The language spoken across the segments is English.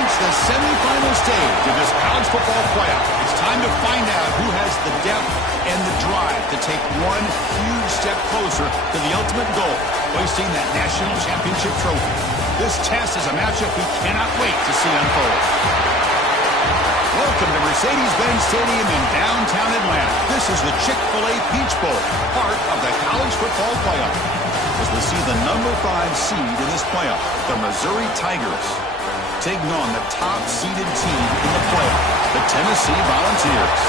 reached the semifinal stage of this college football playoff. It's time to find out who has the depth and the drive to take one huge step closer to the ultimate goal, hoisting that national championship trophy. This test is a matchup we cannot wait to see unfold. Welcome to Mercedes-Benz Stadium in downtown Atlanta. This is the Chick-fil-A Peach Bowl, part of the college football playoff. As we see the number 5 seed in this playoff, the Missouri Tigers, taking on the top-seeded team in the playoff, the Tennessee Volunteers.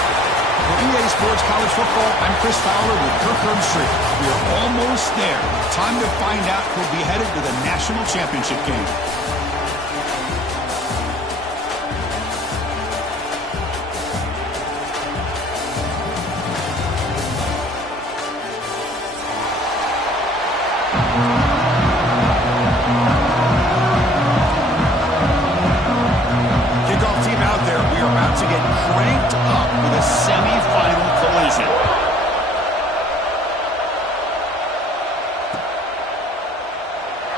For EA Sports College Football, I'm Chris Fowler with Kirk Herbstreit. We are almost there. Time to find out who'll be headed to the national championship game.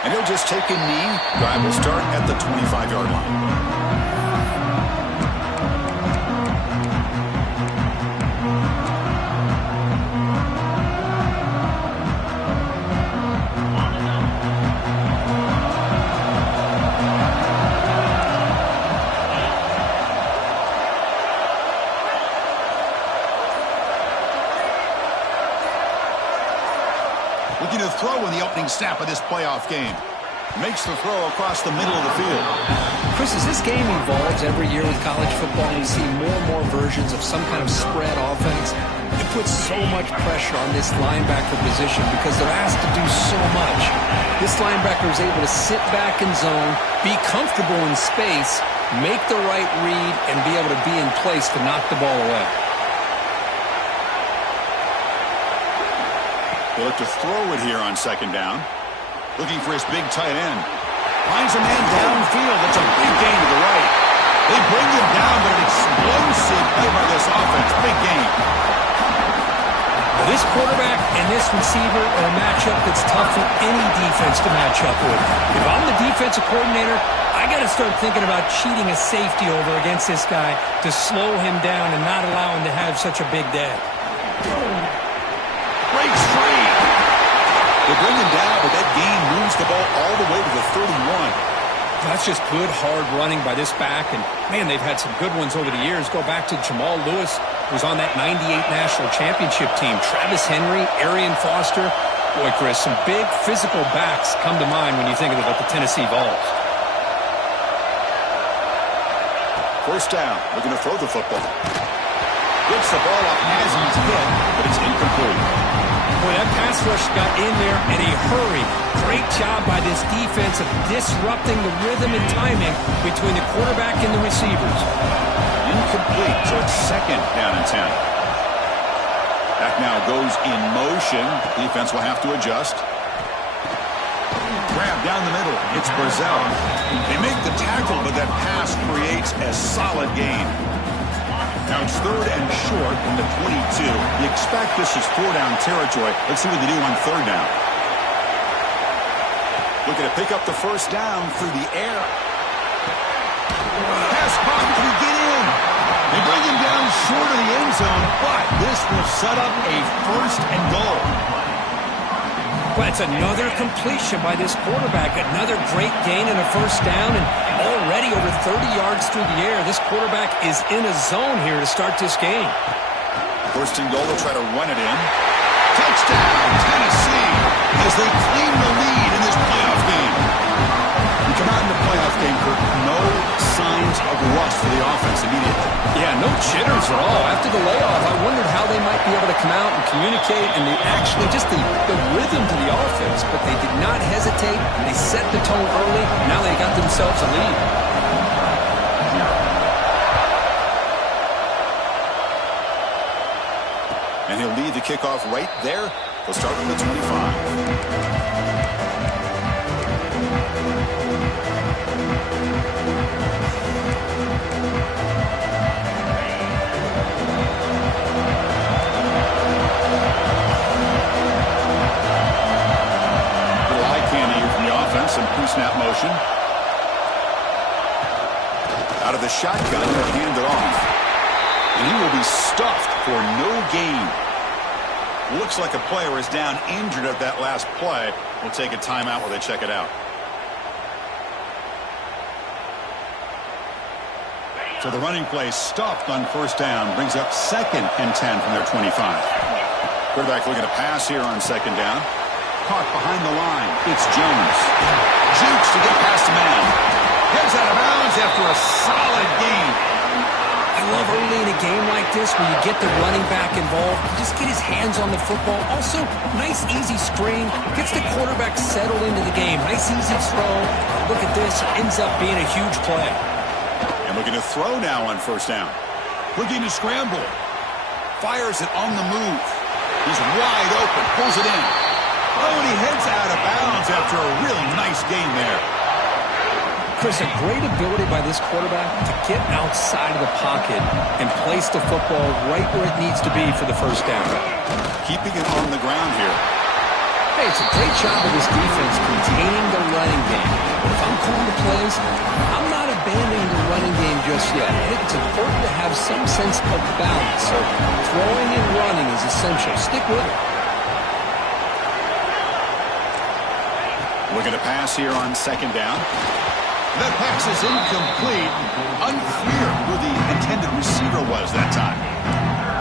And he'll just take a knee. Drive will start at the 25-yard line. Looking to throw in the opening snap of this playoff game. Makes the throw across the middle of the field. Chris, as this game evolves every year with college football, we see more and more versions of some kind of spread offense. It puts so much pressure on this linebacker position because they're asked to do so much. This linebacker is able to sit back in zone, be comfortable in space, make the right read, and be able to be in place to knock the ball away. They look to throw it here on second down. Looking for his big tight end. Finds a man downfield. That's a big gain to the right. They bring him down, but an explosive play by this offense. Big gain. This quarterback and this receiver are a matchup that's tough for any defense to match up with. If I'm the defensive coordinator, I got to start thinking about cheating a safety over against this guy to slow him down and not allow him to have such a big day. Breaks free. They bring him down, but that gain moves the ball all the way to the 31. That's just good, hard running by this back. And, man, they've had some good ones over the years. Go back to Jamal Lewis, who's on that 98 national championship team. Travis Henry, Arian Foster. Boy, Chris, some big physical backs come to mind when you think about the Tennessee Vols. First down, looking to throw the football. Gets the ball up as he's hit, but it's incomplete. Boy, that pass rush got in there in a hurry. Great job by this defense of disrupting the rhythm and timing between the quarterback and the receivers. Incomplete, so it's second down and 10. Back now goes in motion. Defense will have to adjust. Grab down the middle. It's Brazzell. They make the tackle, but that pass creates a solid gain. Now it's third and short from the 22. You expect this is 4-down territory. Let's see what they do on third down. Looking to pick up the first down through the air. Pass caught. Can he get in? They bring him down short of the end zone, but this will set up a first and goal. Well, it's another completion by this quarterback. Another great gain and a first down, and already over 30 yards through the air. This quarterback is in a zone here to start this game. First and goal, they'll try to run it in. Touchdown, Tennessee, as they claim the lead in this playoff game. You come out in the playoff game, Kirk, no signs of rust for the offense immediately. Yeah, no jitters at all. After the layoff, I wondered how they might be able to come out and communicate and actually just the rhythm to the offense, but they did not hesitate. They set the tone early. Now they got themselves a lead. And he'll lead the kickoff right there. He'll start with the 25. Some pre-snap motion. Out of the shotgun, he'll hand it off. And he will be stuffed for no gain. Looks like a player is down injured at that last play. We'll take a timeout while they check it out. So the running play stuffed on first down. Brings up 2nd and 10 from their 25. Quarterback looking to pass here on 2nd down. Caught behind the line. It's Jones. Jukes to get past the man. Heads out of bounds after a solid gain. I love early in a game like this where you get the running back involved. You just get his hands on the football. Also, nice easy screen. Gets the quarterback settled into the game. Nice easy throw. Look at this. Ends up being a huge play. And looking to throw now on first down. Looking to scramble. Fires it on the move. He's wide open. Pulls it in. Oh, and he heads out of bounds after a really nice gain there. Chris, a great ability by this quarterback to get outside of the pocket and place the football right where it needs to be for the first down. Keeping it on the ground here. Hey, it's a great job of this defense containing the running game. But if I'm calling the plays, I'm not abandoning the running game just yet. It's important to have some sense of balance. So throwing and running is essential. Stick with it. Looking to pass here on 2nd down. That pass is incomplete. Unclear who the intended receiver was that time.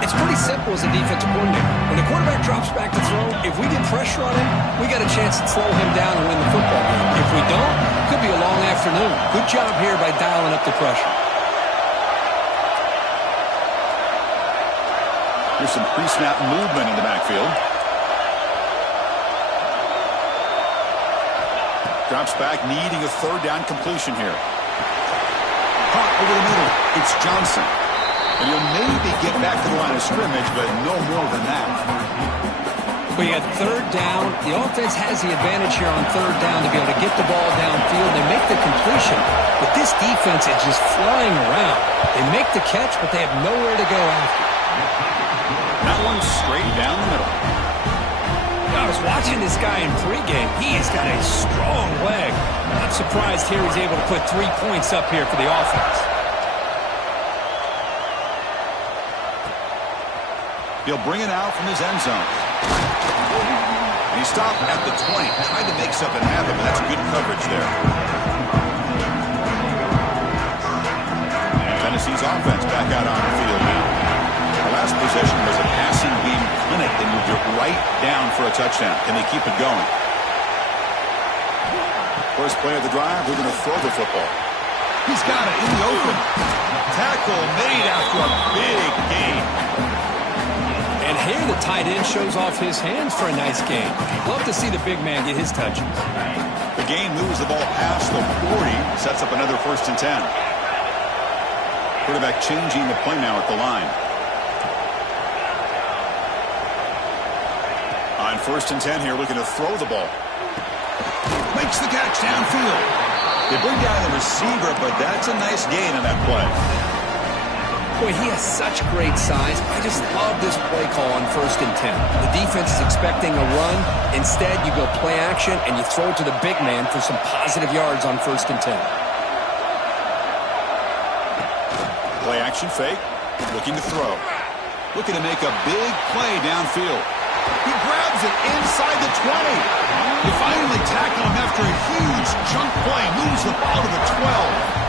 It's pretty simple as a defensive coordinator. When the quarterback drops back to throw, if we get pressure on him, we got a chance to slow him down and win the football game. If we don't, it could be a long afternoon. Good job here by dialing up the pressure. Here's some pre-snap movement in the backfield. Drops back, needing a 3rd down completion here. Caught over the middle. It's Johnson. And he'll maybe get back to the line of scrimmage, but no more than that. We got 3rd down. The offense has the advantage here on 3rd down to be able to get the ball downfield. They make the completion, but this defense is just flying around. They make the catch, but they have nowhere to go after. That one straight down the middle. I was watching this guy in pregame. He has got a strong leg. Not surprised here he's able to put 3 points up here for the offense. He'll bring it out from his end zone. And he stopped at the 20. Tried to make something happen, but that's good coverage there. Tennessee's offense back out on the field now. The last possession was a passing game clinic. They moved it right down for a touchdown. Can they keep it going? First play of the drive, we're going to throw the football. He's got it in the open. Tackle made after a big gain. And here the tight end shows off his hands for a nice gain. Love to see the big man get his touches. The gain moves the ball past the 40. Sets up another 1st and 10. Quarterback changing the play now at the line. On 1st and 10 here, looking to throw the ball. Makes the catch downfield. They bring down the receiver, but that's a nice gain on that play. Boy, he has such great size. I just love this play call on 1st and 10. The defense is expecting a run. Instead, you go play action, and you throw it to the big man for some positive yards on 1st and 10. Play action fake. Looking to throw. Looking to make a big play downfield. He grabs it inside the 20. They finally tackle him after a huge chunk play. Moves the ball to the 12.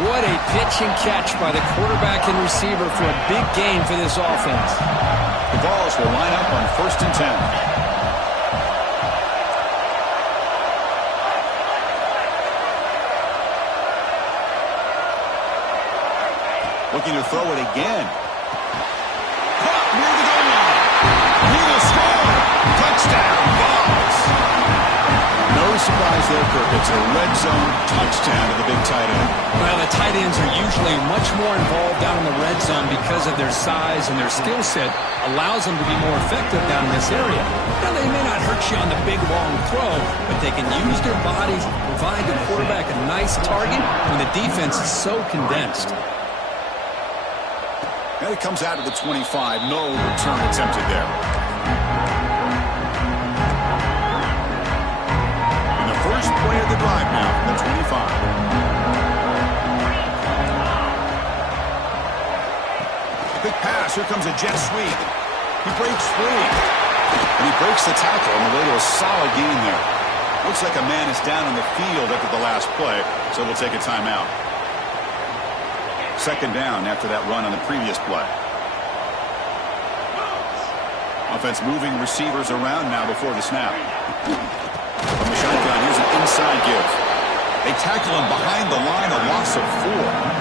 What a pitch and catch by the quarterback and receiver for a big gain for this offense. The Vols will line up on 1st and 10. Looking to throw it again. Caught near the goal line. He will score. Touchdown, Vols. No surprise there, Kirk. It's a red zone touchdown to the big tight end. Well, the tight ends are usually much more involved down in the red zone because of their size, and their skill set allows them to be more effective down in this area. Now, they may not hurt you on the big, long throw, but they can use their bodies to provide the quarterback a nice target when the defense is so condensed. And it comes out to the 25. No return attempted there. And the first play of the drive now from the 25. pass. Here comes a jet sweep. He breaks free. And he breaks the tackle on the way to a solid gain there. Looks like a man is down on the field after the last play, so we'll take a timeout. Second down after that run on the previous play. Offense moving receivers around now before the snap. From the shotgun, here's an inside give. They tackle him behind the line, a loss of 4.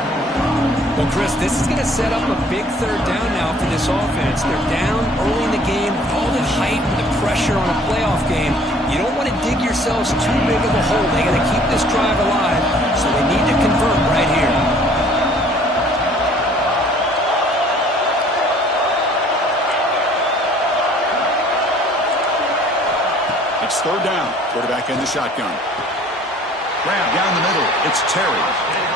Well, Chris, this is going to set up a big third down now for this offense. They're down early in the game, all the hype and the pressure on a playoff game. You don't want to dig yourselves too big of a hole. They got to keep this drive alive, so they need to convert right here. It's third down. Quarterback in the shotgun. Grab down the middle. It's Terry.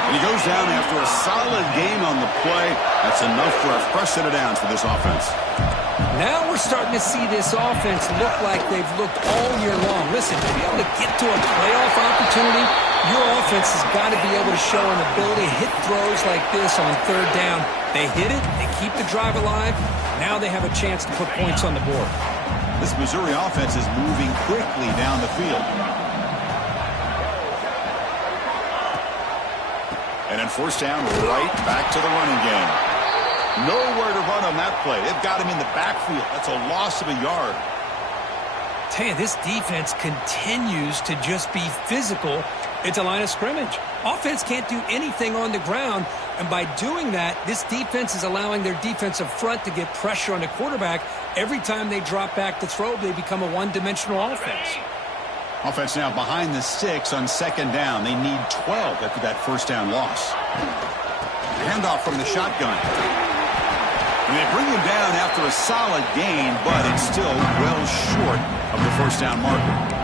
And he goes down after a solid gain on the play. That's enough for a fresh set of downs for this offense. Now we're starting to see this offense look like they've looked all year long. Listen, to be able to get to a playoff opportunity, your offense has got to be able to show an ability to hit throws like this on third down. They hit it. They keep the drive alive. Now they have a chance to put points on the board. This Missouri offense is moving quickly down the field. And then first down, right back to the running game. Nowhere to run on that play. They've got him in the backfield. That's a loss of a yard. Tell you, this defense continues to just be physical at the line of scrimmage. Offense can't do anything on the ground, and by doing that, this defense is allowing their defensive front to get pressure on the quarterback. Every time they drop back to throw, they become a one-dimensional offense. Offense now behind the 6 on second down. They need 12 after that first down loss. Handoff from the shotgun. And they bring him down after a solid gain, but it's still well short of the first down marker.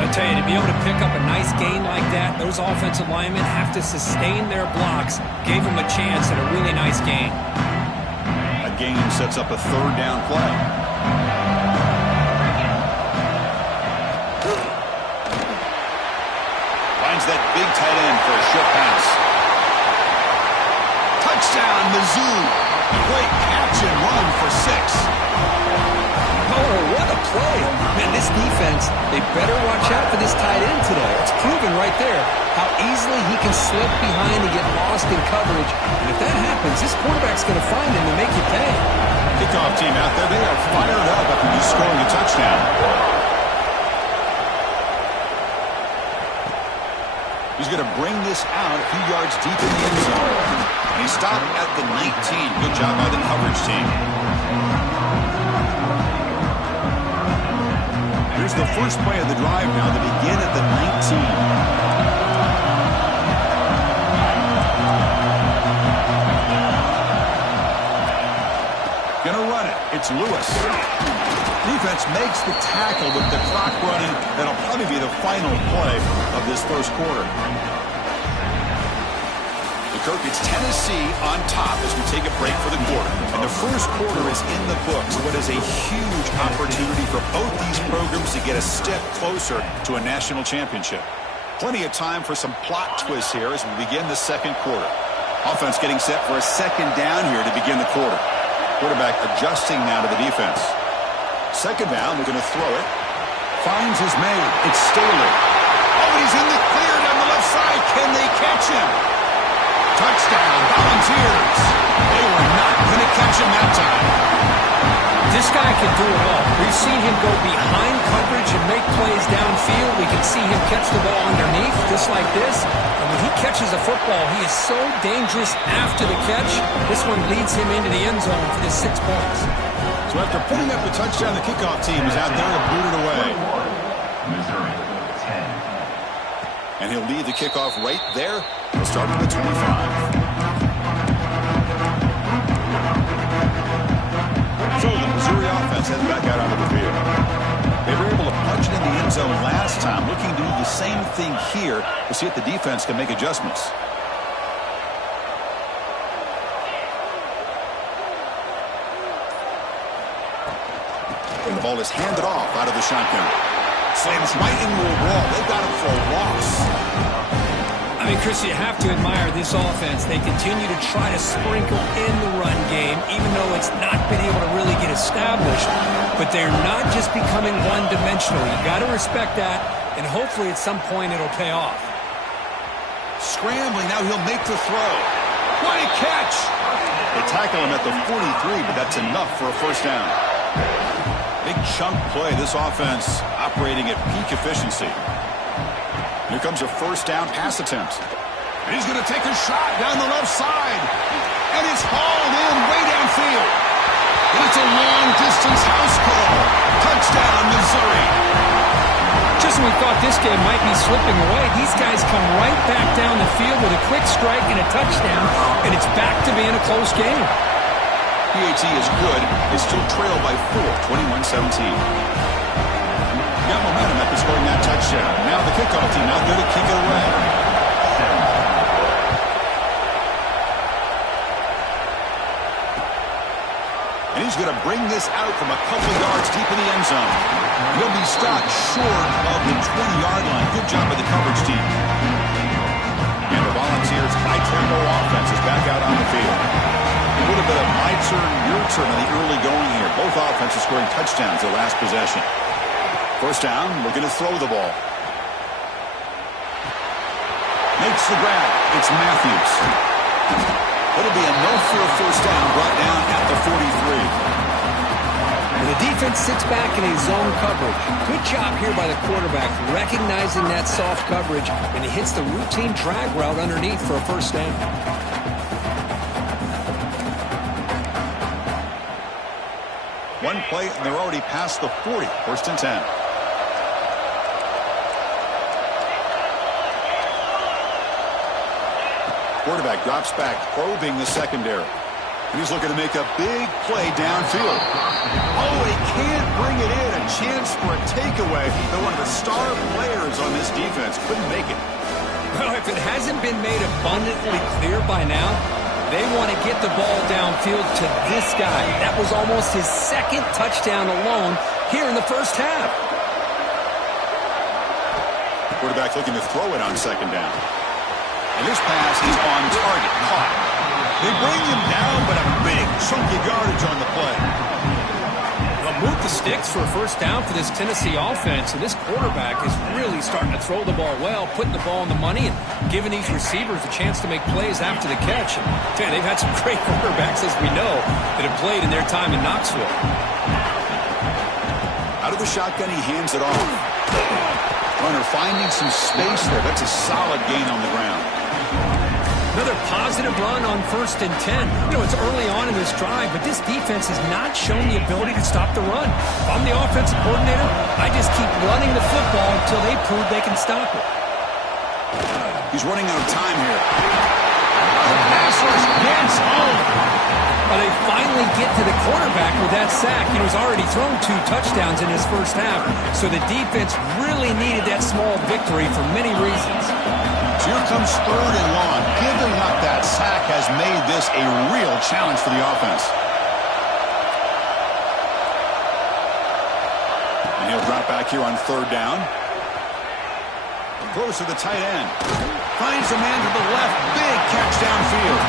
I tell you, to be able to pick up a nice gain like that, those offensive linemen have to sustain their blocks. Gave them a chance at a really nice gain. A gain sets up a third down play. Finds that big tight end for a short pass. Touchdown, Mizzou. Great catch and run for 6. Oh, what a play. Man, this defense, they better watch out for this tight end today. It's proven right there how easily he can slip behind and get lost in coverage. And if that happens, this quarterback's going to find him and make you pay. Kickoff team out there, they are fired up after just scoring a touchdown. He's going to bring this out a few yards deep in the end zone. And he stopped at the 19. Good job by the coverage team. Here's the first play of the drive now to begin at the 19. Gonna run it. It's Lewis. Defense makes the tackle with the clock running. That'll probably be the final play of this first quarter. Kirk, it's Tennessee on top as we take a break for the quarter. And the first quarter is in the books. What is a huge opportunity for both these programs to get a step closer to a national championship. Plenty of time for some plot twists here as we begin the second quarter. Offense getting set for a second down here to begin the quarter. Quarterback adjusting now to the defense. Second down, they're going to throw it. Finds his man. It's Staley. Oh, he's in the clear down the left side. Can they catch him? Touchdown, Volunteers. They were not going to catch him that time. This guy can do it all. We've seen him go behind coverage and make plays downfield. We can see him catch the ball underneath, just like this. And when he catches a football, he is so dangerous after the catch. This one leads him into the end zone for his 6 points. So after putting up the touchdown, the kickoff team is out there to boot it away. And he'll lead the kickoff right there. He'll start at the 25. So the Missouri offense heads back out onto the field. They were able to punch it in the end zone last time. Looking to do the same thing here to see if the defense can make adjustments. And the ball is handed off out of the shotgun. Slams right into a wall. They got him for a loss. I mean, Chris, you have to admire this offense. They continue to try to sprinkle in the run game, even though it's not been able to really get established. But they're not just becoming one-dimensional. You got to respect that, and hopefully at some point it'll pay off. Scrambling, now he'll make the throw. What a catch! They tackle him at the 43, but that's enough for a first down. Big chunk play, this offense operating at peak efficiency. Here comes a first down pass attempt. And he's going to take a shot down the left side. And it's hauled in way downfield. And it's a long-distance house call. Touchdown, Missouri. Just when we thought this game might be slipping away, these guys come right back down the field with a quick strike and a touchdown, and it's back to being a close game. PAT is good. They still trail by 4, 21-17. Got momentum after scoring that touchdown. Now the kickoff team out there to kick it away. And he's going to bring this out from a couple yards deep in the end zone. He'll be stopped short of the 20-yard line. Good job by the coverage team. And the Volunteers' high-tempo offense is back out on the field. A little bit of my turn, your turn in the early going here. Both offenses scoring touchdowns their last possession. First down, looking to throw the ball. Makes the grab. It's Matthews. It'll be enough for a first down, brought down at the 43. And the defense sits back in a zone coverage. Good job here by the quarterback, recognizing that soft coverage, and he hits the routine drag route underneath for a first down. One play, and they're already past the 40. First and 10. Quarterback drops back, probing the secondary. And he's looking to make a big play downfield. Oh, he can't bring it in. A chance for a takeaway. But one of the star players on this defense couldn't make it. Well, if it hasn't been made abundantly clear by now, they want to get the ball downfield to this guy. That was almost his second touchdown alone here in the first half. Quarterback looking to throw it on second down. And this pass is on target, caught. They bring him down, but a big chunk of yardage on the play. They'll move the sticks for a first down for this Tennessee offense, and this quarterback is really starting to throw the ball well, putting the ball in the money and giving these receivers a chance to make plays after the catch. And they've had some great quarterbacks, as we know, that have played in their time in Knoxville. Out of the shotgun, he hands it off. Runner finding some space there. That's a solid gain on the ground. Another positive run on 1st and 10. You know, it's early on in this drive, but this defense has not shown the ability to stop the run. If I'm the offensive coordinator, I just keep running the football until they prove they can stop it. He's running out of time here. The pass rush gets home. Well, they finally get to the quarterback with that sack. You know, he's already thrown 2 touchdowns in his first half, so the defense really needed that small victory for many reasons. So here comes 3rd and long. Giving up that sack has made this a real challenge for the offense. And he'll drop back here on 3rd down. Throws to the tight end. Finds a man to the left. Big catch downfield.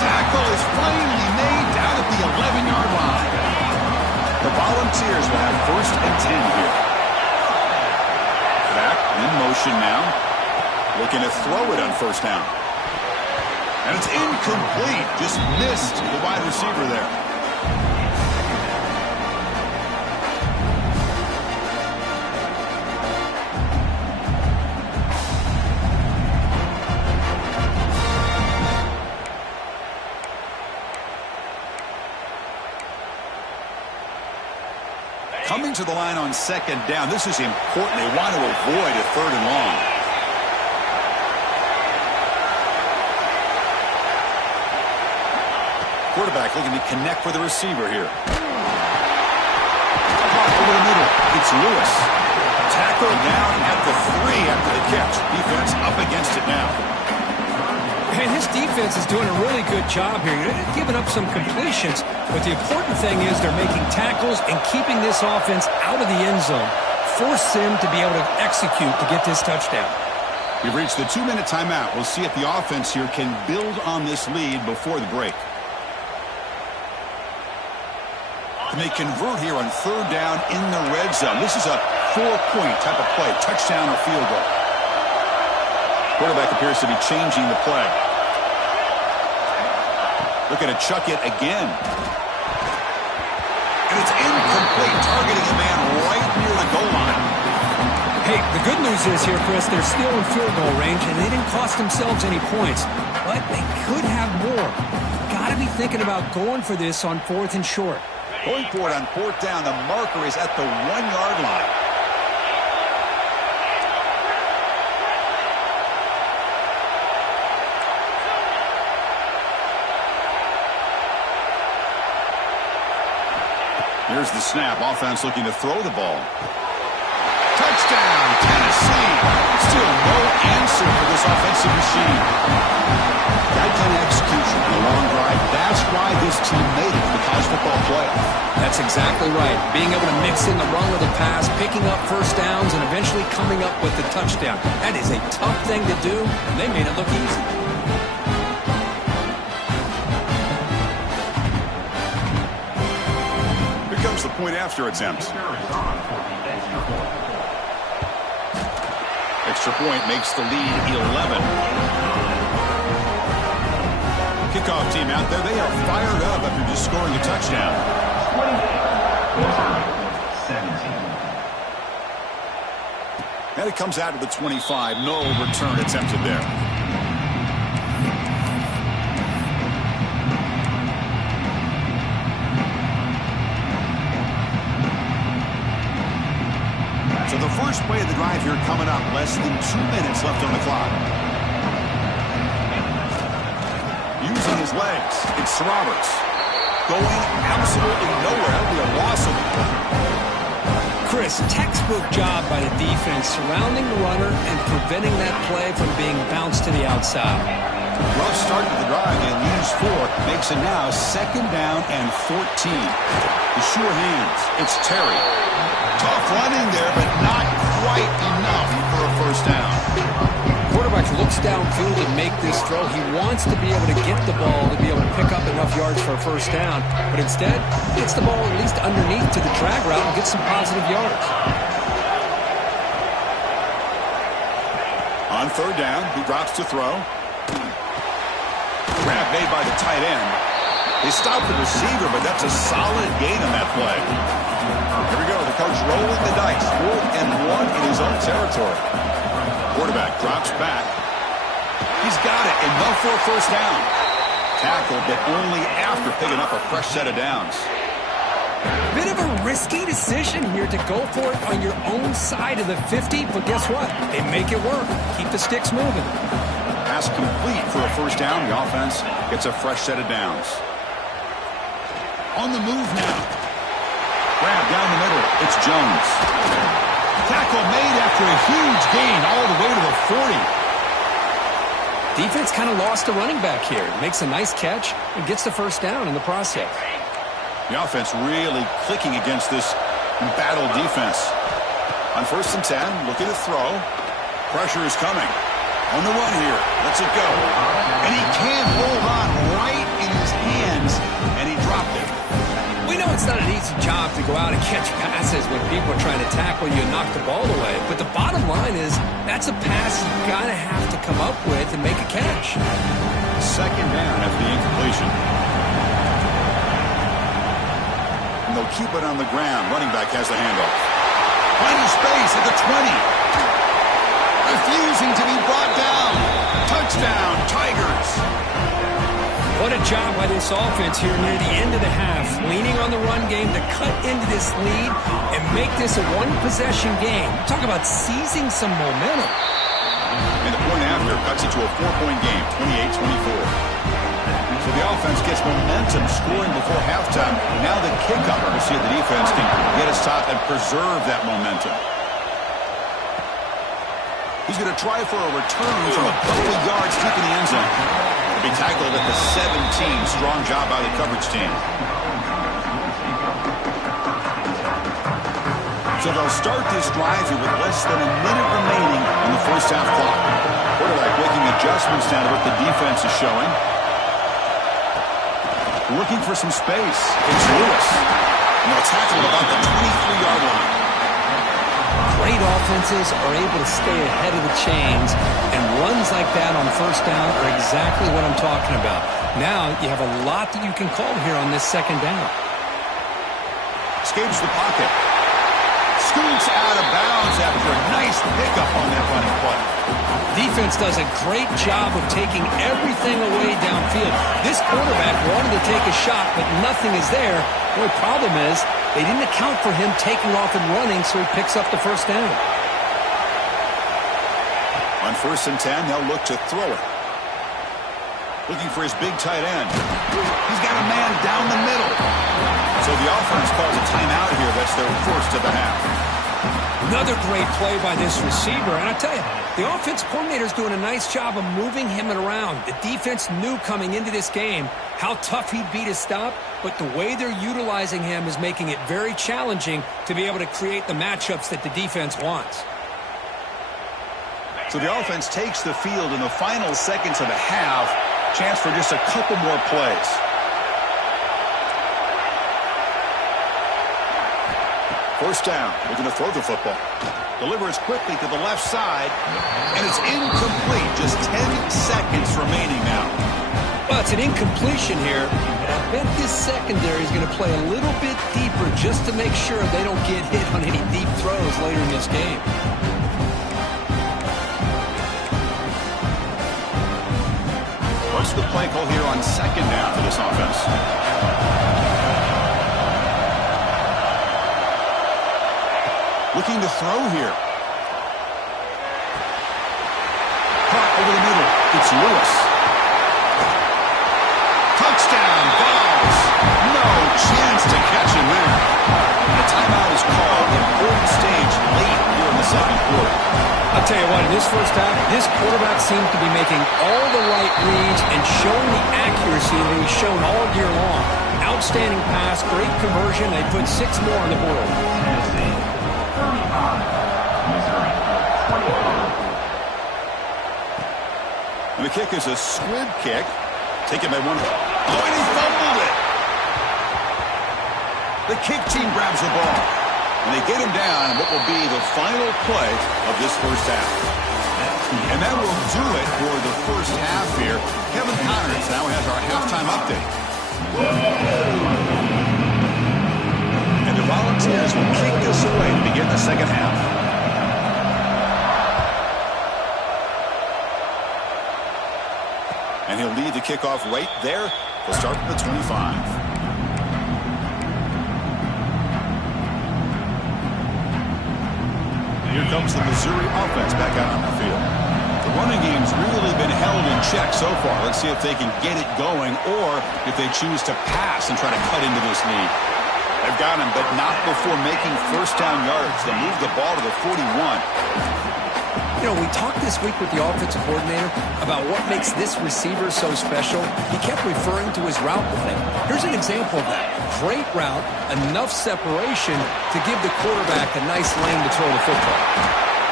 Tackle is finally made down at the 11-yard line. The Volunteers will have 1st and 10 here. Back in motion now. Looking to throw it on 1st down. And it's incomplete. Just missed the wide receiver there. Coming to the line on 2nd down. This is important. They want to avoid a 3rd and long. Quarterback looking to connect with the receiver here. Over the middle, it's Lewis. Tackle down at the 3 after the catch. Defense up against it now. And his defense is doing a really good job here. They're giving up some completions, but the important thing is they're making tackles and keeping this offense out of the end zone. Force him to be able to execute to get this touchdown. We've reached the 2-minute timeout. We'll see if the offense here can build on this lead before the break. And they convert here on 3rd down in the red zone. This is a 4-point type of play, touchdown or field goal. Quarterback appears to be changing the play. Looking to chuck it again. And it's incomplete, targeting a man right near the goal line. Hey, the good news is here, Chris, they're still in field goal range, and they didn't cost themselves any points. But they could have more. Got to be thinking about going for this on 4th and short. Going for it on 4th down. The marker is at the 1-yard line. Here's the snap. Offense looking to throw the ball. Touchdown, Tennessee. Still no answer for this offensive machine. That kind of execution on a long drive, that's why this team made it to the college football playoff. That's exactly right. Being able to mix in the run with the pass, picking up first downs, and eventually coming up with the touchdown. That is a tough thing to do, and they made it look easy. Here comes the point after attempt. Extra point makes the lead 11. Kickoff team out there, they are fired up after just scoring a touchdown. 17. And it comes out of the 25. No return attempted there. So the first play of the drive here coming up. Less than 2 minutes left on the clock. Using his legs, it's Roberts. Going absolutely nowhere. That'll be a loss of it. Chris, textbook job by the defense surrounding the runner and preventing that play from being bounced to the outside. Rough start to the drive. They lose 4. Makes it now 2nd down and 14. The sure hands. It's Terry. Tough running there, but not quite enough for a first down. Quarterback looks downfield to make this throw. He wants to be able to get the ball to be able to pick up enough yards for a first down, but instead gets the ball at least underneath to the drag route and gets some positive yards. On 3rd down, he drops to throw. Grab made by the tight end. They stop the receiver, but that's a solid gain on that play. Here we go. The coach rolling the dice. 4th and 1 in his own territory. Quarterback drops back. He's got it. Enough for a first down. Tackled, but only after picking up a fresh set of downs. Bit of a risky decision here to go for it on your own side of the 50, but guess what? They make it work. Keep the sticks moving. Pass complete for a first down. The offense gets a fresh set of downs. On the move now. Grab down the middle. It's Jones. Tackle made after a huge gain all the way to the 40. Defense kind of lost a running back here. Makes a nice catch and gets the first down in the process. The offense really clicking against this battle defense. On 1st and 10, looking to throw. Pressure is coming. On the run here. Lets it go. And he can't hold on right in his hands, and he dropped it. We know it's not an easy job to go out and catch passes when people are trying to tackle you and knock the ball away. But the bottom line is that's a pass you've got to have to come up with and make a catch. 2nd down after the incompletion. And they'll keep it on the ground. Running back has the handoff. Plenty of space at the 20. Refusing to be brought down. Touchdown, Tigers. What a job by this offense here near the end of the half. Leaning on the run game to cut into this lead and make this a one-possession game. Talk about seizing some momentum. And the point after cuts it to a 4-point game, 28-24. So the offense gets momentum scoring before halftime. Now the kickoff to see if the defense can get a stop and preserve that momentum. He's going to try for a return from a couple of yards deep in the end zone. He'll be tackled at the 17. Strong job by the coverage team. So they'll start this drive here with less than a minute remaining on the first half clock. quarterback making adjustments down to what the defense is showing. Looking for some space. It's Lewis. And they'll tackle about the 23-yard line. Great offenses are able to stay ahead of the chains, and runs like that on first down are exactly what I'm talking about. Now you have a lot that you can call here on this second down. Escapes the pocket. Scoots out of bounds after a nice pickup on that running play. Defense does a great job of taking everything away downfield. This quarterback wanted to take a shot, but nothing is there. The only problem is they didn't account for him taking off and running, so he picks up the first down. On 1st and 10, they'll look to throw it. Looking for his big tight end. He's got a man down the middle. So the offense calls a timeout here. That's their first of the half. Another great play by this receiver. And I tell you, the offense coordinator's doing a nice job of moving him around. The defense knew coming into this game how tough he'd be to stop, but the way they're utilizing him is making it very challenging to be able to create the matchups that the defense wants. So the offense takes the field in the final seconds of the half. Chance for just a couple more plays. First down, looking to throw the football. Delivers quickly to the left side, and it's incomplete. Just 10 seconds remaining now. Well, it's an incompletion here. I bet this secondary is going to play a little bit deeper just to make sure they don't get hit on any deep throws later in this game. What's the play call here on second down for this offense? Looking to throw here. Caught over the middle. It's Lewis. Touchdown, Vols. No chance to catch him there. And a timeout is called. Important stage late here in the second quarter. I'll tell you what, in this first half, this quarterback seems to be making all the right reads and showing the accuracy that he's shown all year long. Outstanding pass, great conversion. They put 6 more on the board. And the kick is a squib kick. Taken by one. Oh, and he fumbled it. The kick team grabs the ball. And they get him down in what will be the final play of this first half. And that will do it for the first half here. Kevin Connors now has our halftime update. And the Volunteers will kick this away to begin the second half. And he'll lead the kickoff right there. He'll start from the 25. Here comes the Missouri offense back out on the field. The running game's really been held in check so far. Let's see if they can get it going or if they choose to pass and try to cut into this lead. They've got him, but not before making first down yards. They move the ball to the 41. You know, we talked this week with the offensive coordinator about what makes this receiver so special. He kept referring to his route play. Here's an example of that. Great route, enough separation to give the quarterback a nice lane to throw the football.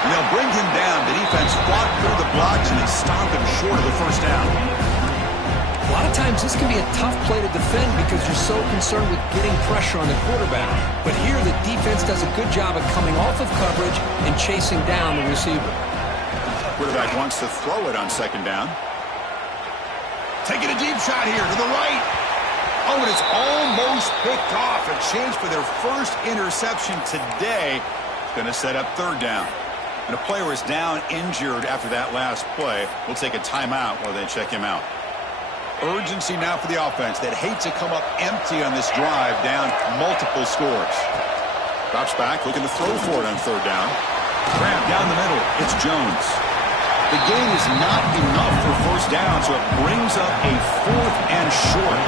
And they'll bring him down. The defense fought through the blocks, and they stop him short of the first down. A lot of times this can be a tough play to defend because you're so concerned with getting pressure on the quarterback. But here the defense does a good job of coming off of coverage and chasing down the receiver. Quarterback wants to throw it on second down. Taking a deep shot here to the right. Oh, and it's almost picked off. A chance for their first interception today. It's going to set up third down. And a player is down injured after that last play. We'll take a timeout while they check him out. Urgency now for the offense that hate to come up empty on this drive, down multiple scores. Drops back, looking to throw for it on third down. Grab down the middle. It's Jones. The gain is not enough for first down, so it brings up a 4th and short.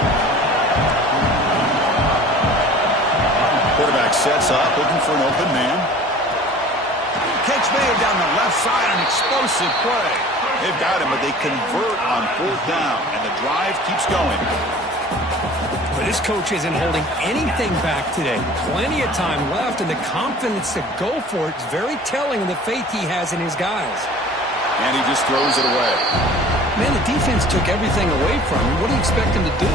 Quarterback sets up, looking for an open man. Catch made down the left side, an explosive play. They've got him, but they convert on 4th down, and the drive keeps going. But this coach isn't holding anything back today. Plenty of time left, and the confidence to go for it is very telling of the faith he has in his guys. And he just throws it away. Man, the defense took everything away from him. What do you expect him to do?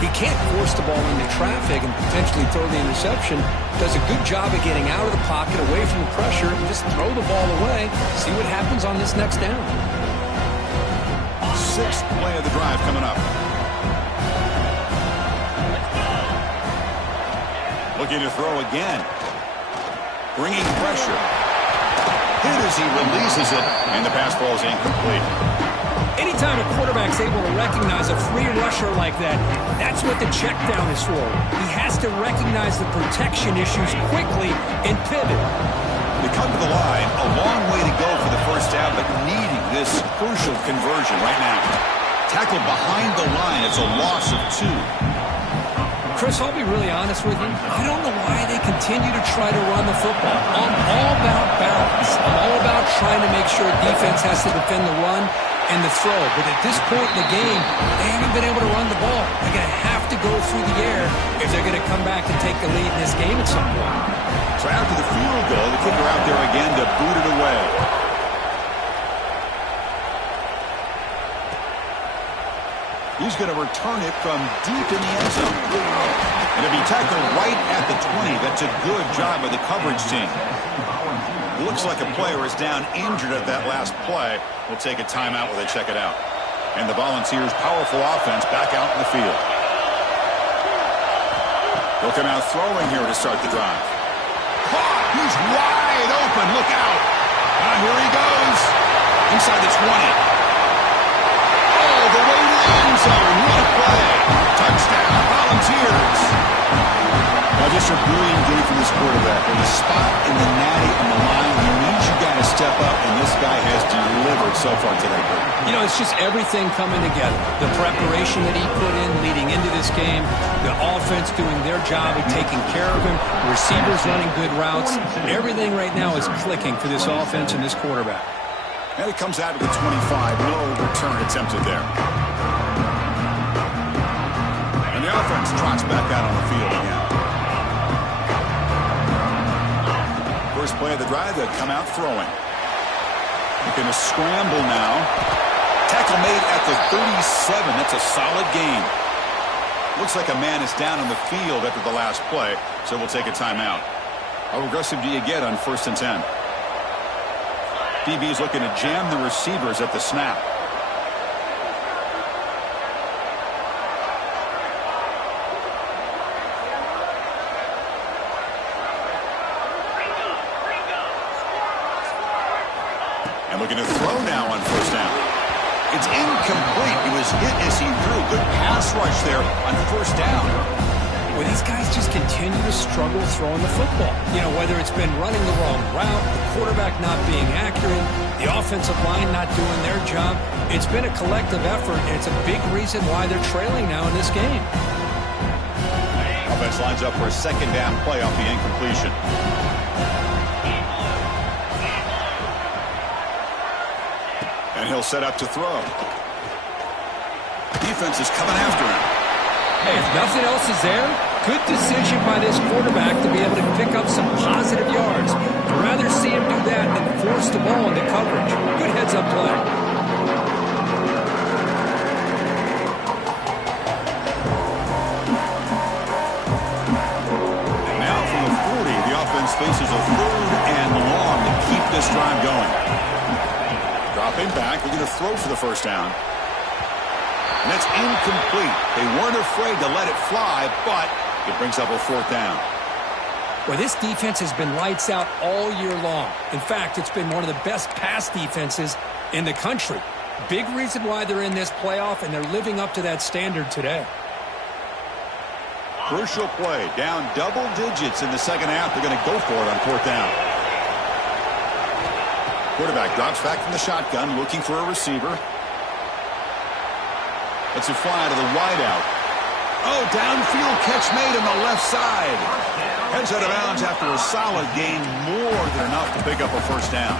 He can't force the ball into traffic and potentially throw the interception. Does a good job of getting out of the pocket, away from the pressure, and just throw the ball away. See what happens on this next down. Sixth play of the drive coming up. Looking to throw again. Bringing pressure. Hit as he releases it, and the pass ball is incomplete. Anytime a quarterback's able to recognize a free rusher like that, that's what the check down is for. He has to recognize the protection issues quickly and pivot. They come to the line, a long way to go for the first down, but needing this crucial conversion right now. Tackled behind the line, it's a loss of 2. Chris, I'll be really honest with you. I don't know why they continue to try to run the football. I'm all about balance. I'm all about trying to make sure defense has to defend the run and the throw. But at this point in the game, they haven't been able to run the ball. They're going to have to go through the air if they're going to come back and take the lead in this game at some point. So after the field goal, the kicker out there again to boot it away. He's going to return it from deep in the end zone. And it'll be tackled right at the 20. That's a good job of the coverage team. Looks like a player is down injured at that last play. We'll take a timeout while they check it out. And the Volunteers' powerful offense back out in the field. They'll come out throwing here to start the drive. Caught! He's wide open. Look out. Here he goes. Inside the 20. All the way to the end zone. What a play. Touchdown, Volunteers. Now, just a brilliant game from this quarterback. With a spot in the natty on the line, he needs you guys to step up, and this guy has delivered so far today. You know, it's just everything coming together. The preparation that he put in leading into this game, the offense doing their job of taking care of him, receivers running good routes. Everything right now is clicking for this offense and this quarterback. And it comes out of the 25. No return attempted there. And the offense trots back out on the field again. First play of the drive, they come out throwing. Looking to scramble now. Tackle made at the 37. That's a solid gain. Looks like a man is down on the field after the last play, so we'll take a timeout. How aggressive do you get on 1st and 10? DB is looking to jam the receivers at the snap. And looking to throw now on 1st down. It's incomplete. He was hit as he threw. Good pass rush there on 1st down. Well, these guys just continue to struggle throwing the football. You know, whether it's been running the wrong route, the quarterback not being accurate, the offensive line not doing their job. It's been a collective effort, and it's a big reason why they're trailing now in this game. Offense lines up for a 2nd down play off the incompletion. And he'll set up to throw. Defense is coming after him. Hey, if nothing else is there, good decision by this quarterback to be able to pick up some positive yards. I'd rather see him do that than force the ball into coverage. Good heads-up play. And now from the 40, the offense faces a 3rd and long to keep this drive going. Dropping back, they're going to throw for the 1st down. And that's incomplete. They weren't afraid to let it fly, but it brings up a 4th down. Well, this defense has been lights out all year long. In fact, it's been one of the best pass defenses in the country. Big reason why they're in this playoff, and they're living up to that standard today. Crucial play. Down double digits in the 2nd half. They're going to go for it on 4th down. Quarterback drops back from the shotgun, looking for a receiver. Let's it fly to the wideout. Oh, downfield catch made on the left side. Heads out of bounds after a solid gain, more than enough to pick up a 1st down.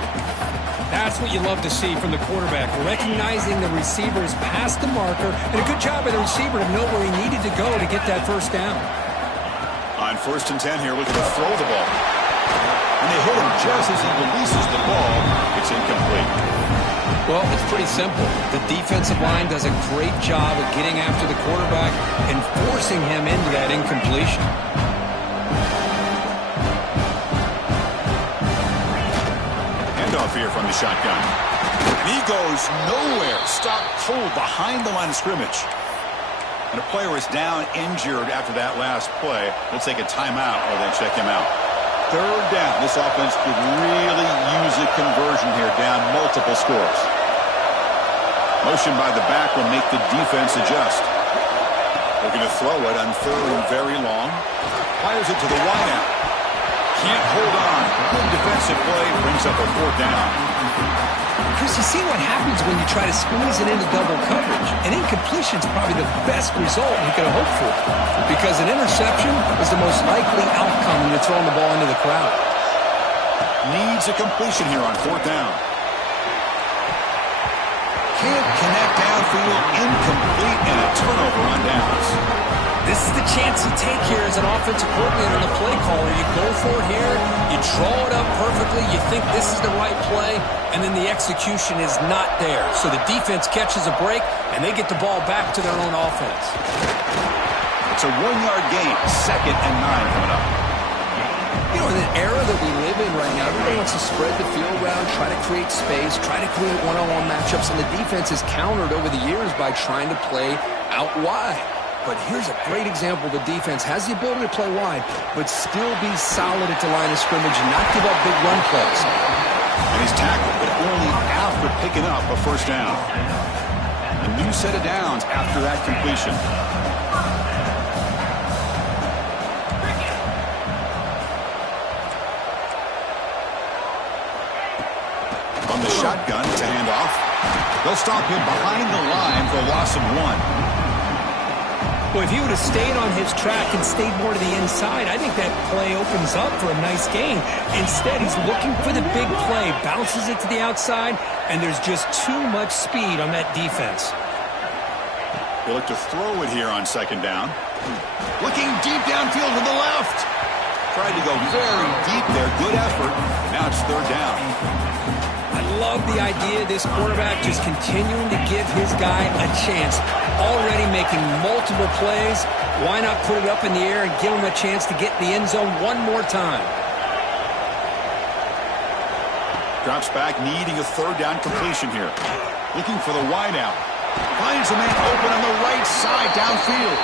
That's what you love to see from the quarterback, recognizing the receivers past the marker, and a good job by the receiver to know where he needed to go to get that 1st down. On 1st and 10 here, looking to throw the ball. And they hit him just as he releases the ball. It's incomplete. Well, it's pretty simple. The defensive line does a great job of getting after the quarterback and forcing him into that incompletion. Handoff here from the shotgun. And he goes nowhere. Stop cold behind the line of scrimmage. And a player is down injured after that last play. We'll take a timeout or then check him out. Third down. This offense could really use a conversion here, down multiple scores. Motion by the back will make the defense adjust. They're going to throw it on third and very long. Fires it to the wideout. Can't hold on. Good defensive play. Brings up a fourth down. Chris, you see what happens when you try to squeeze it into double coverage. An incompletion is probably the best result you could have hoped for, because an interception is the most likely outcome when you're throwing the ball into the crowd. Needs a completion here on fourth down. Can't connect downfield, incomplete, and a turnover on downs. This is the chance you take here as an offensive coordinator and a play caller. You go for it here, you draw it up perfectly, you think this is the right play, and then the execution is not there. So the defense catches a break, and they get the ball back to their own offense. It's a 1-yard gain, 2nd and 9 coming up. You know, in the era that we live in right now, everybody wants to spread the field around, try to create space, try to create one-on-one matchups, and the defense is countered over the years by trying to play out wide. But here's a great example. The defense has the ability to play wide, but still be solid at the line of scrimmage and not give up big run plays. And he's tackled, but only after picking up a first down. A new set of downs after that completion. From the shotgun to hand off. They'll stop him behind the line for a loss of 1. Well, if he would have stayed on his track and stayed more to the inside, I think that play opens up for a nice gain. Instead, he's looking for the big play, bounces it to the outside, and there's just too much speed on that defense. They look to throw it here on 2nd down. Looking deep downfield to the left. Tried to go very deep there. Good effort. Now it's 3rd down. I love the idea of this quarterback just continuing to give his guy a chance. Already making multiple plays. Why not put it up in the air and give him a chance to get in the end zone one more time? Drops back, needing a 3rd down completion here. Looking for the wideout. Finds a man open on the right side downfield.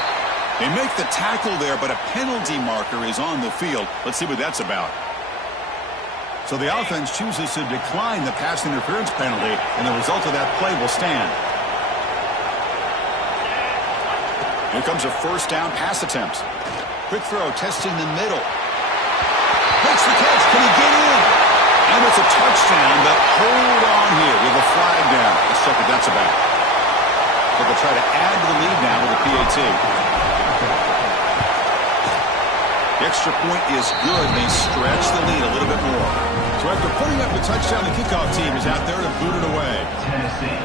They make the tackle there, but a penalty marker is on the field. Let's see what that's about. So the offense chooses to decline the pass interference penalty, and the result of that play will stand. Here comes a 1st down pass attempt. Quick throw, testing the middle. Makes the catch. Can he get in? And it's a touchdown, but hold on here with a flag down. Let's check what that's about. So they'll try to add to the lead now with a PAT. The extra point is good. They stretch the lead a little bit more. So after putting up the touchdown, the kickoff team is out there to boot it away. Tennessee,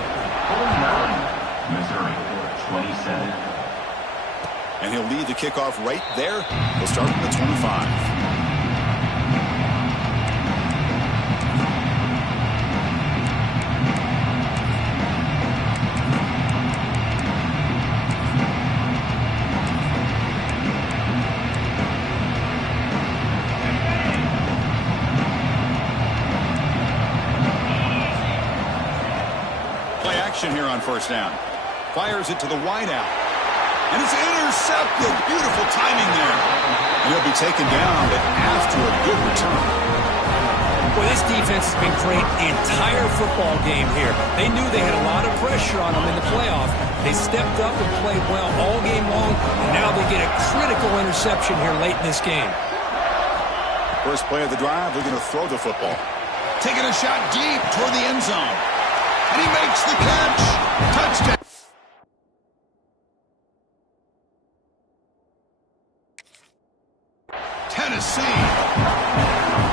49. Missouri, 27. And he'll lead the kickoff right there. He'll start from the 25. Play action here on 1st down. Fires it to the wideout. And it's intercepted. Beautiful timing there. And he'll be taken down, but after a good return. Well, this defense has been great the entire football game here. They knew they had a lot of pressure on them in the playoff. They stepped up and played well all game long, and now they get a critical interception here late in this game. First play of the drive, they're going to throw the football. Taking a shot deep toward the end zone. And he makes the catch. Touchdown. Tennessee.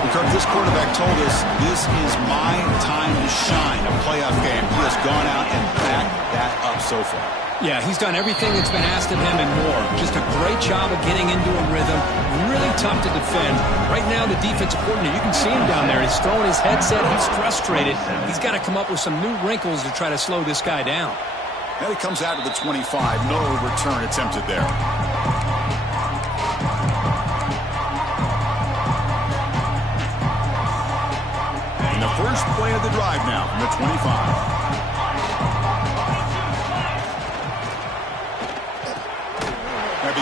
Because this quarterback told us this is my time to shine, a playoff game. He has gone out and backed that up so far. Yeah, he's done everything that's been asked of him and more. Just a great job of getting into a rhythm. Really tough to defend. Right now, the defensive coordinator, you can see him down there. He's throwing his headset. He's frustrated. He's got to come up with some new wrinkles to try to slow this guy down. And it comes out to the 25. No return attempted there. And the first play of the drive now from the 25.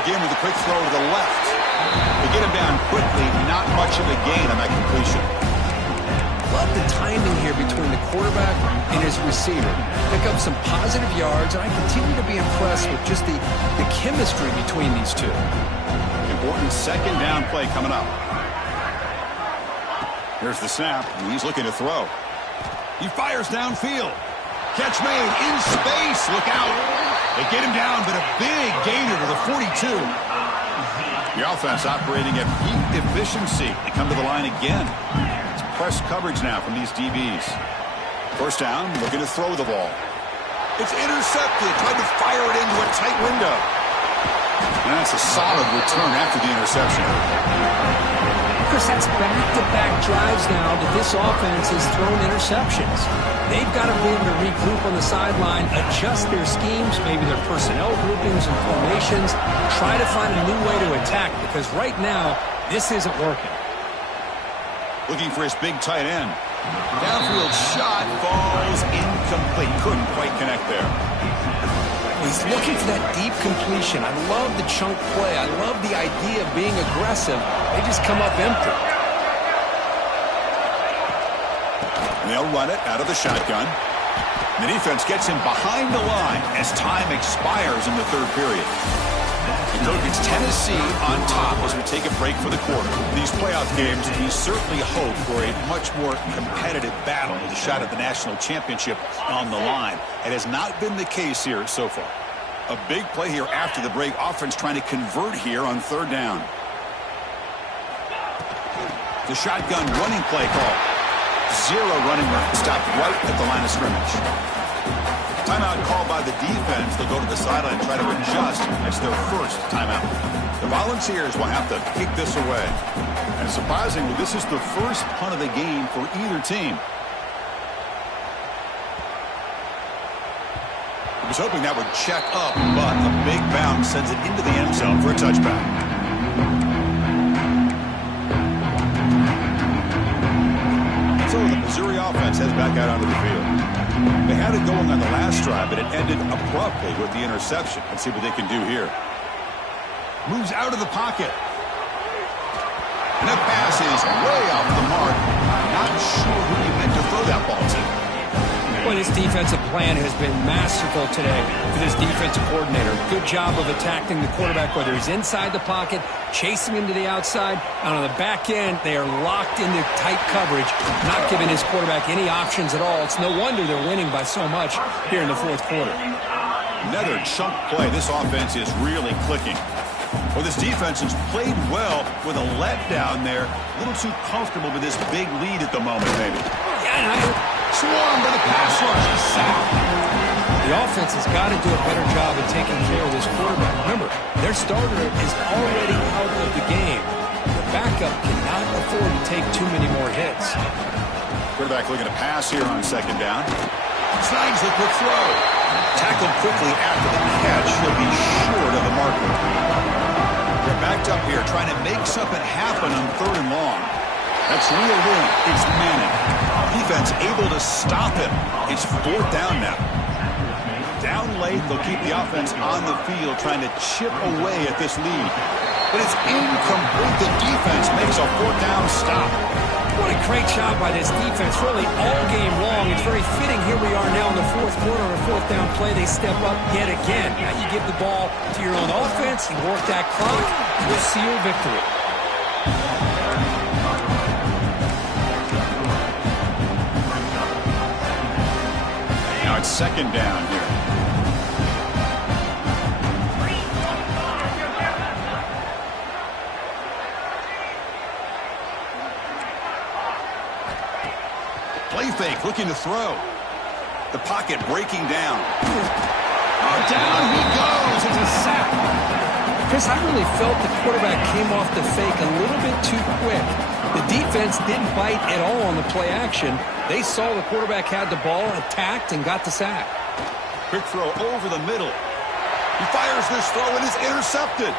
Begin with a quick throw to the left. They get him down quickly. Not much of a gain on that completion. Love the timing here between the quarterback and his receiver. Pick up some positive yards, and I continue to be impressed with just the chemistry between these two. Important second down play coming up. Here's the snap, and he's looking to throw. He fires downfield. Catch made in space. Look out. They get him down, but a big gainer to the 42. The offense operating at peak efficiency. They come to the line again. It's press coverage now from these DBs. First down, looking to throw the ball. It's intercepted. Tried to fire it into a tight window. And that's a solid return after the interception. Chris, that's back-to-back drives now that this offense has thrown interceptions. They've got to be able to regroup on the sideline, adjust their schemes, maybe their personnel groupings and formations, try to find a new way to attack, because right now, this isn't working. Looking for his big tight end. Downfield shot falls incomplete. Couldn't quite connect there. He's looking for that deep completion. I love the chunk play. I love the idea of being aggressive. They just come up empty. And they'll run it out of the shotgun. The defense gets him behind the line as time expires in the third period. And look, it's Tennessee on top as we take a break for the quarter. These playoff games, we certainly hope for a much more competitive battle with a shot at the national championship on the line. It has not been the case here so far. A big play here after the break. Offense trying to convert here on third down. The shotgun running play call. Zero running room. Stopped right at the line of scrimmage. Timeout called by the defense. They'll go to the sideline and try to adjust. It's their first timeout. The Volunteers will have to kick this away. And surprisingly, this is the first punt of the game for either team. I was hoping that would check up, but a big bounce sends it into the end zone for a touchback. So the Missouri offense heads back out onto the field. They had it going on the last drive, but it ended abruptly with the interception. Let's see what they can do here. Moves out of the pocket. And that pass is way off the mark. Not sure who he meant to throw that ball to. Well, this defensive plan has been masterful today for this defensive coordinator. Good job of attacking the quarterback, whether he's inside the pocket, chasing him to the outside. And on the back end, they are locked into tight coverage, not giving his quarterback any options at all. It's no wonder they're winning by so much here in the fourth quarter. Another chunk play. This offense is really clicking. Well, this defense has played well with a letdown there. A little too comfortable with this big lead at the moment, maybe. Yeah, swarmed by the pass rush. He's sacked. The offense has got to do a better job of taking care of this quarterback. Remember, their starter is already out of the game. The backup cannot afford to take too many more hits. Quarterback looking to pass here on second down. Snags the quick throw. Tackled quickly after the catch. He'll be short of the marker. They're backed up here trying to make something happen on third and long. That's reeled in. It's Manning. Defense able to stop him. It's fourth down now. Down late, they'll keep the offense on the field trying to chip away at this lead. But it's incomplete. The defense makes a fourth down stop. What a great job by this defense, really all game long. It's very fitting. Here we are now in the fourth quarter on a fourth down play. They step up yet again. Now you give the ball to your own offense. You work that clock. You'll see your victory. Now it's second down here. Play fake, looking to throw. The pocket breaking down. Oh, down he goes. It's a sack. Chris, I really felt the quarterback came off the fake a little bit too quick. The defense didn't bite at all on the play action. They saw the quarterback had the ball, attacked, and got the sack. Quick throw over the middle. He fires this throw and is intercepted.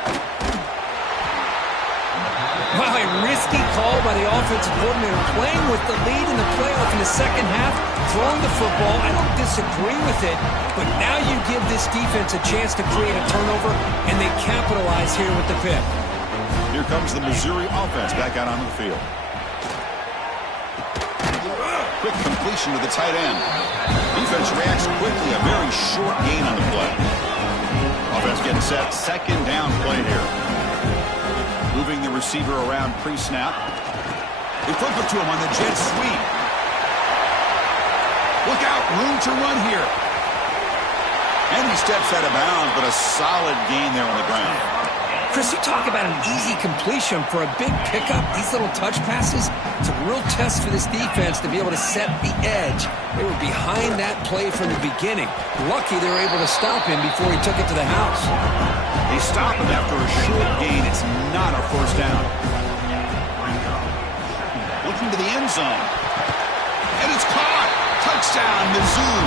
Wow, a risky call by the offensive coordinator, playing with the lead in the playoff in the second half, throwing the football. I don't disagree with it, but now you give this defense a chance to create a turnover, and they capitalize here with the pick. Here comes the Missouri offense back out onto the field. Quick completion to the tight end. Defense reacts quickly, a very short gain on the play. Offense getting set, second down play here. Moving the receiver around pre-snap. They flip it to him on the jet sweep. Look out, room to run here. And he steps out of bounds, but a solid gain there on the ground. Chris, you talk about an easy completion for a big pickup. These little touch passes, it's a real test for this defense to be able to set the edge. They were behind that play from the beginning. Lucky they were able to stop him before he took it to the house. They stop him after a short gain. It's not a first down. Looking to the end zone. And it's caught. Touchdown, Mizzou.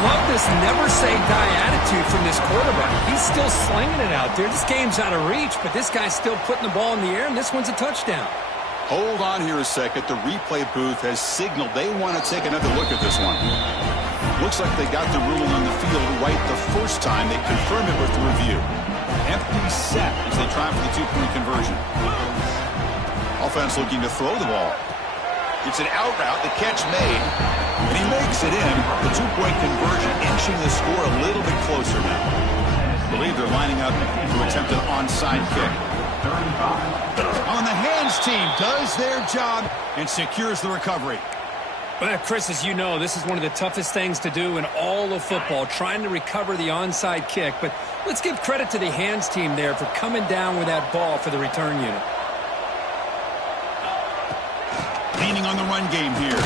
Love this never-say-die attitude from this quarterback. He's still slinging it out there. This game's out of reach, but this guy's still putting the ball in the air, and this one's a touchdown. Hold on here a second. The replay booth has signaled they want to take another look at this one. Looks like they got the ruling on the field right the first time. They confirmed it with the review. Empty set as they try for the two-point conversion. Offense looking to throw the ball. It's an out route, the catch made, and he makes it in. The two-point conversion inching the score a little bit closer now. I believe they're lining up to attempt an onside kick. On the hands team does their job and secures the recovery. Well, Chris, as you know, this is one of the toughest things to do in all of football, trying to recover the onside kick. But let's give credit to the hands team there for coming down with that ball for the return unit. Leaning on the run game here.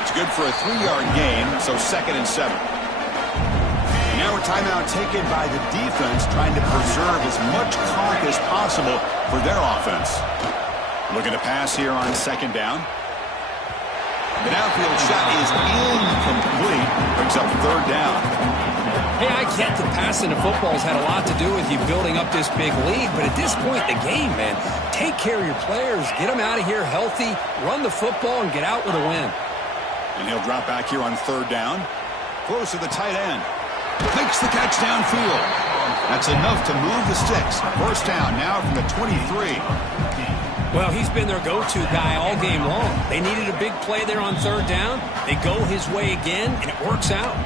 It's good for a 3-yard gain, so 2nd and 7. Now a timeout taken by the defense, trying to preserve as much clock as possible for their offense. Looking to pass here on 2nd down. The downfield shot is incomplete. Brings up 3rd down. Hey, I get that passing the football has had a lot to do with you building up this big lead, but at this point in the game, man, take care of your players, get them out of here healthy, run the football, and get out with a win. And he'll drop back here on 3rd down. Close to the tight end. Makes the catch downfield. That's enough to move the sticks. First down now from the 23. Well, he's been their go-to guy all game long. They needed a big play there on 3rd down. They go his way again, and it works out.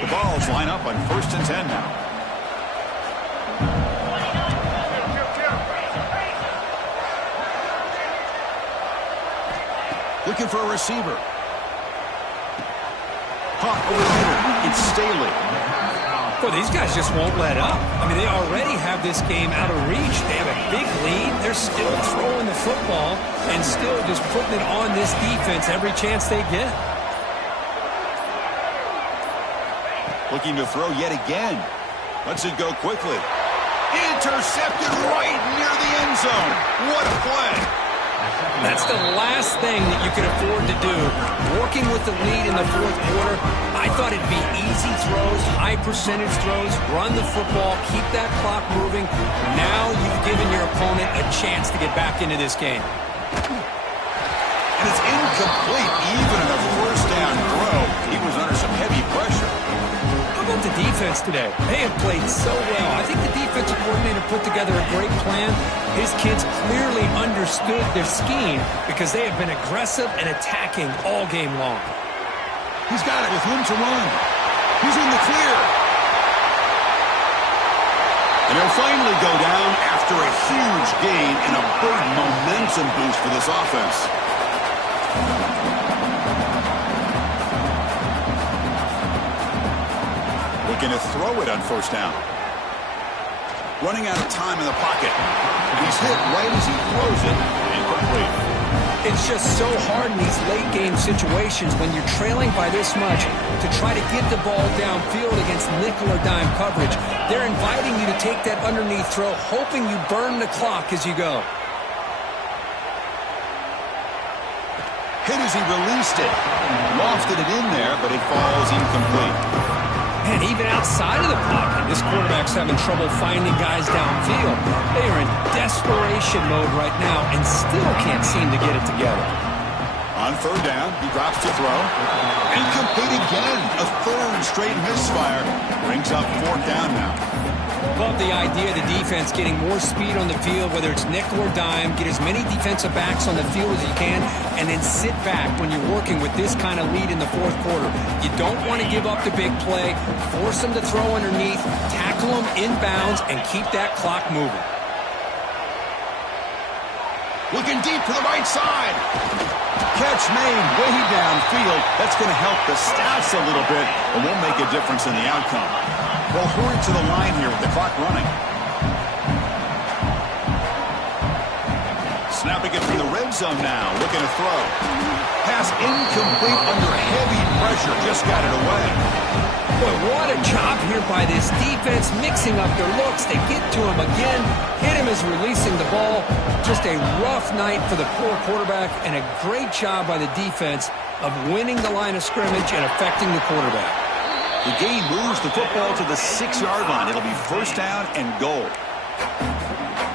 The balls line up on 1st and 10 now. Looking for a receiver. Caught over the middle. It's Staley. Boy, these guys just won't let up. I mean, they already have this game out of reach. They have a big lead. They're still throwing the football and still just putting it on this defense every chance they get. Looking to throw yet again. Lets it go quickly. Intercepted right near the end zone. What a play. That's the last thing that you can afford to do. Working with the lead in the 4th quarter, I thought it'd be easy throws, high percentage throws, run the football, keep that clock moving. Now you've given your opponent a chance to get back into this game. And it's incomplete even in a 1st down throw. He was under some heavy pressure. How about the defense today? They have played so well. I think the defensive coordinator put together a great plan. His kids clearly understood their scheme because they have been aggressive and attacking all game long. He's got it with room to run. He's in the clear. And he'll finally go down after a huge gain and a big momentum boost for this offense. Looking to throw it on 1st down. Running out of time in the pocket. He's hit right as he throws it. Incomplete. It's just so hard in these late-game situations when you're trailing by this much to try to get the ball downfield against nickel or dime coverage. They're inviting you to take that underneath throw, hoping you burn the clock as you go. Hit as he released it. Lofted it in there, but it falls incomplete. And even outside of the pocket, this quarterback's having trouble finding guys downfield. They are in desperation mode right now and still can't seem to get it together. On third down, he drops to throw. Incomplete again. A third straight misfire. Brings up fourth down now. Love the idea of the defense getting more speed on the field, whether it's nickel or dime, get as many defensive backs on the field as you can, and then sit back when you're working with this kind of lead in the fourth quarter. You don't want to give up the big play, force them to throw underneath, tackle them inbounds, and keep that clock moving. Looking deep to the right side. Catch made way downfield. That's going to help the stats a little bit and won't make a difference in the outcome. Well, hurry to the line here with the clock running. Snapping it from the red zone now. Looking to throw. Pass incomplete under heavy pressure. Just got it away. Boy, what a job here by this defense, mixing up their looks. They get to him again, hit him as releasing the ball. Just a rough night for the poor quarterback, and a great job by the defense of winning the line of scrimmage and affecting the quarterback. The game moves the football to the 6-yard line. It'll be first down and goal.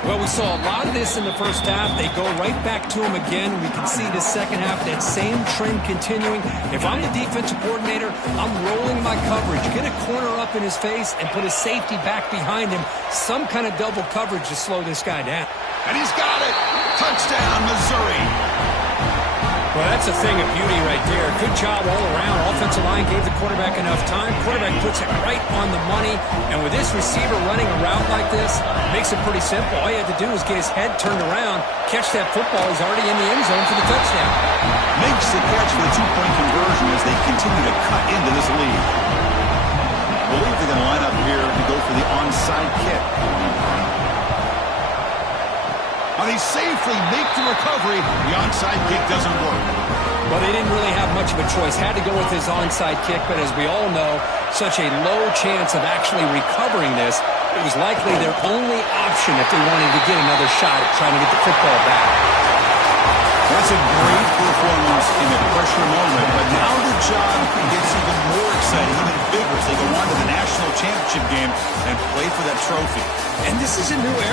Well, we saw a lot of this in the first half. They go right back to him again. We can see the second half, that same trend continuing. If I'm the defensive coordinator, I'm rolling my coverage. Get a corner up in his face and put a safety back behind him. Some kind of double coverage to slow this guy down. And he's got it. Touchdown, Missouri. Well, that's a thing of beauty right there. Good job all around. Offensive line gave the quarterback enough time. Quarterback puts it right on the money. And with this receiver running a route like this, it makes it pretty simple. All you had to do is get his head turned around, catch that football. He's already in the end zone for the touchdown. Makes the catch for the two-point conversion as they continue to cut into this lead. I believe they're going to line up here to go for the onside kick. Now they safely make the recovery. The onside kick doesn't work. Well, they didn't really have much of a choice. Had to go with his onside kick, but as we all know, such a low chance of actually recovering this. It was likely their only option if they wanted to get another shot at trying to get the football back. That's a great performance in a pressure moment, but now the job gets even more exciting, even bigger as they go on to the national championship game and play for that trophy. And this is a new era.